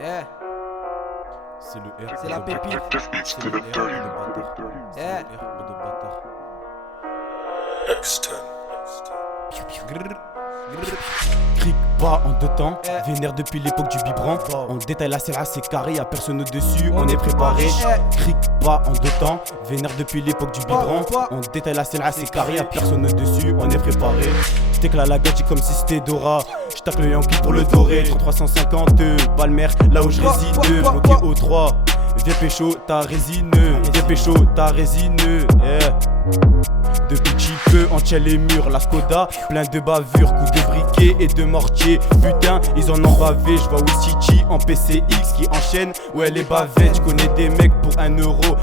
Yeah, C'est le R. c'est la pépite. C'est le R de bâtard. C'est Yeah. le R de bâtard. Cric pas en deux temps, vénère depuis l'époque du biberon. On détaille la selle c'est carré, y'a personne au-dessus, on est préparé. Cric pas en deux temps, vénère depuis l'époque du biberon. On détaille la selle c'est carré, y'a personne au-dessus, on est préparé. J't'éclate la gadget comme si c'était Dora. J'tacle le Yankee pour le doré. 350 Balmer, là où je réside. Bloqué au 3. Viens pécho, ta résineux. Viens pécho, ta résineux. Yeah. Depuis petit peu, on tient les murs, la Skoda, plein de bavures, coups de briquet et de mortier. Putain, ils en ont bavé, je vois Wichichi en PCX qui enchaîne. Ouais, les bavettes, je connais des mecs pour 1 euro.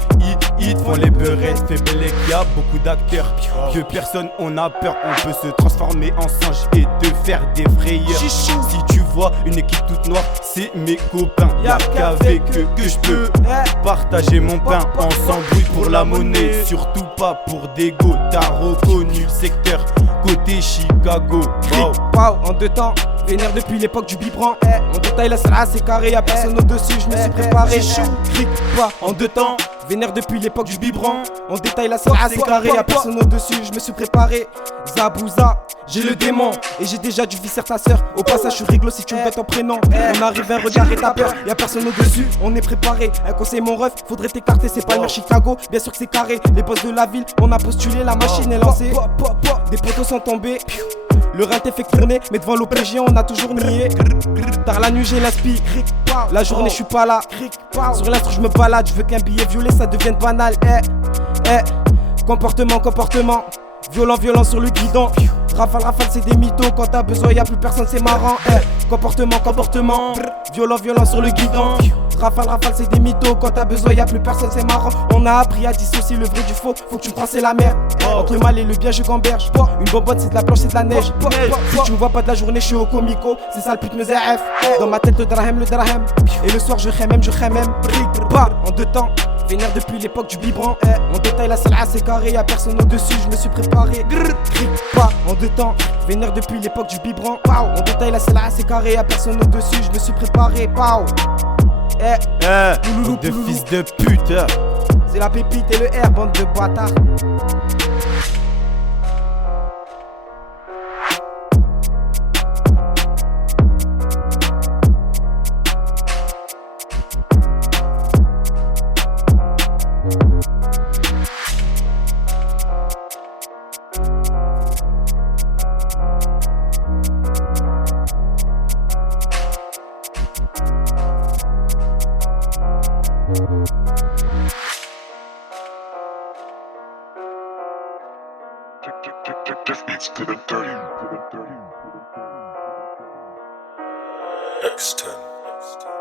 Ils font les beurettes, fait belle qu'il y a beaucoup d'acteurs. Que personne, on a peur, on peut se transformer en singe et te faire des frayeurs. Si tu vois une équipe toute noire, c'est mes copains. Y'a qu'avec eux que je peux partager mon pain. On s'embrouille pour la monnaie, surtout pas pour des go. T'as reconnu le secteur côté Chicago. Wow, en deux temps, vénère depuis l'époque du biberon. On détaille la salle c'est carré, y'a personne au-dessus, je me suis préparé. Cric pas en deux temps, vénère depuis l'époque du biberon. On détaille la salle c'est carré, y'a personne au-dessus, je me suis préparé. Zabouza, j'ai le démon et j'ai déjà dû visser ta sœur. Au passage, je suis réglo si tu me bêtes ton prénom. On arrive, un regard et ta peur, y'a personne au-dessus, on est préparé. Un conseil, mon ref, faudrait t'écarter, c'est pas le maire Chicago. Bien sûr que c'est carré, les boss de la ville, on a postulé, la machine est lancée. Des poteaux sont tombés. Le rein t'est fait tourner, mais devant l'OPG on a toujours nié. Tard la nuit j'ai l'inspi, la journée je suis pas là. Sur l'instru je me balade, je veux qu'un billet violet ça devienne banal. Comportement, violent sur le guidon. Rafale c'est des mythos, quand t'as besoin y'a plus personne c'est marrant. Comportement, violent sur le guidon. Rafale c'est des mythos, quand t'as besoin y'a plus personne c'est marrant. On a appris à dissocier le vrai du faux, faut que tu me c'est la merde. Entre le mal et le bien je gamberge. Une bonbonne c'est de la planche, c'est de la neige. Si tu me vois pas de la journée je suis au comico, c'est ça le pute me ZF. Dans ma tête le drahem. Et le soir je même. Pas en deux temps, vénère depuis l'époque du biberon. On détaille la salle c'est carré, y'a personne au-dessus, je me suis préparé. Pas en deux temps, vénère depuis l'époque du biberon. On détaille la salle c'est carré, y'a personne au-dessus, je me suis préparé. De fils de pute. C'est la pépite et le R, bande de bâtards. X10.